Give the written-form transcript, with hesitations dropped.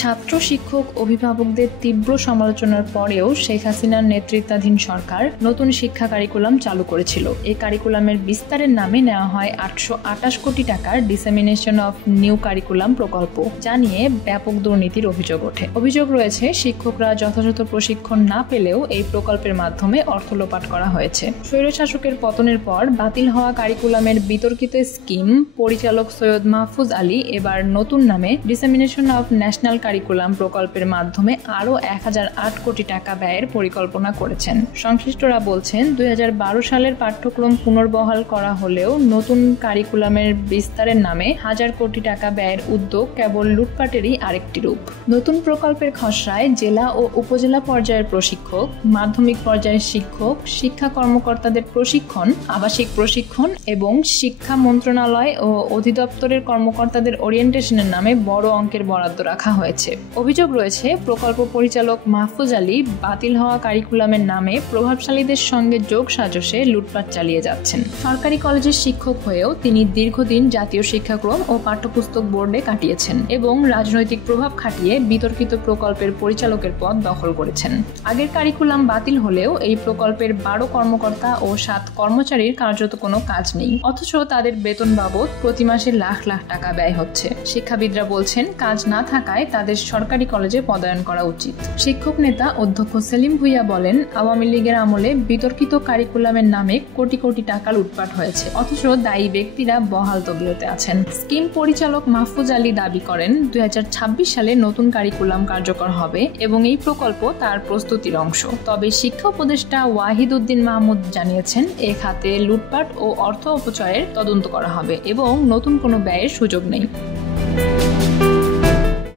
ছাত্র, শিক্ষক, অভিভাবকদের তীব্র সমালোচনার পরেও শেখ হাসিনার নেতৃত্বাধীন সরকার নতুন শিক্ষা কারিকুলাম চালু করেছিল। এই কারিকুলামের বিস্তারের নামে নেওয়া হয় 828 কোটি টাকার ডিসেমিনেশন অফ নিউ কারিকুলাম প্রকল্প, যা নিয়ে ব্যাপক দুর্নীতির অভিযোগ ওঠে। অভিযোগ রয়েছে শিক্ষকরা যথাযথ প্রশিক্ষণ না পেলেও এই প্রকল্পের মাধ্যমে অর্থ লোপাট করা হয়েছে। স্বৈরশাসকের পতনের পর বাতিল হওয়া কারিকুলামের বিতর্কিত স্কিম পরিচালক সৈয়দ মাহফুজ আলী এবার নতুন নামে ডিসেমিনেশন অফ ন্যাশনাল কারিকুলাম প্রকল্পের মাধ্যমে আরও 1008 কোটি টাকা ব্যয়ের পরিকল্পনা করেছেন। সংশ্লিষ্টরা বলছেন 2012 সালের পাঠ্যক্রম পুনর্বহাল করা হলেও নতুন কারিকুলামের বিস্তারের নামে হাজার কোটি টাকা ব্যয়ের উদ্যোগ কেবল লুটপাটেরই আরেকটি রূপ। নতুন প্রকল্পের খসড়ায় জেলা ও উপজেলা পর্যায়ের প্রশিক্ষক, মাধ্যমিক পর্যায়ের শিক্ষক, শিক্ষা কর্মকর্তাদের প্রশিক্ষণ, আবাসিক প্রশিক্ষণ এবং শিক্ষা মন্ত্রণালয় ও অধিদপ্তরের কর্মকর্তাদের ওরিয়েন্টেশনের নামে বড় অঙ্কের বরাদ্দ রাখা হয়েছে। অভিযোগ রয়েছে প্রকল্প পরিচালক মাহফুজ আলী বাতিল হওয়া কারিকুলামের নামে প্রভাবশালীদের সঙ্গে যোগ সাজশে লুটপাট চালিয়ে যাচ্ছেন। সরকারি কলেজের শিক্ষক হয়েও তিনি দীর্ঘদিন জাতীয় শিক্ষাক্রম ও পাঠ্যপুস্তক বোর্ডে কাটিয়েছেন এবং রাজনৈতিক প্রভাব খাটিয়ে বিতর্কিত প্রকল্পের পরিচালকের পদ দখল করেছেন। আগের কারিকুলাম বাতিল হলেও এই প্রকল্পের 12 কর্মকর্তা ও 7 কর্মচারীর কার্যত কোনো কাজ নেই, অথচ তাদের বেতন বাবদ প্রতি মাসে লাখ লাখ টাকা ব্যয় হচ্ছে। শিক্ষাবিদরা বলছেন কাজ না থাকায় তাদের সরকারি কলেজে পদায়ন করা উচিত। শিক্ষক নেতা অধ্যক্ষ সেলিম ভুইয়া বলেন, আওয়ামী লীগের আমলে বিতর্কিত কারিকুলামের নামে কোটি কোটি টাকা লুটপাট হয়েছে, অথচ দায়ী ব্যক্তিরা বহাল তবিয়তে আছেন। স্কিম পরিচালক মাহফুজ আলী দাবি করেন 2026 সালে নতুন কারিকুলাম কার্যকর হবে এবং এই প্রকল্প তার প্রস্তুতির অংশ। তবে শিক্ষা উপদেষ্টা ওয়াহিদ উদ্দিন মাহমুদ জানিয়েছেন এ খাতে লুটপাট ও অর্থ অপচয়ের তদন্ত করা হবে এবং নতুন কোনো ব্যয়ের সুযোগ নেই।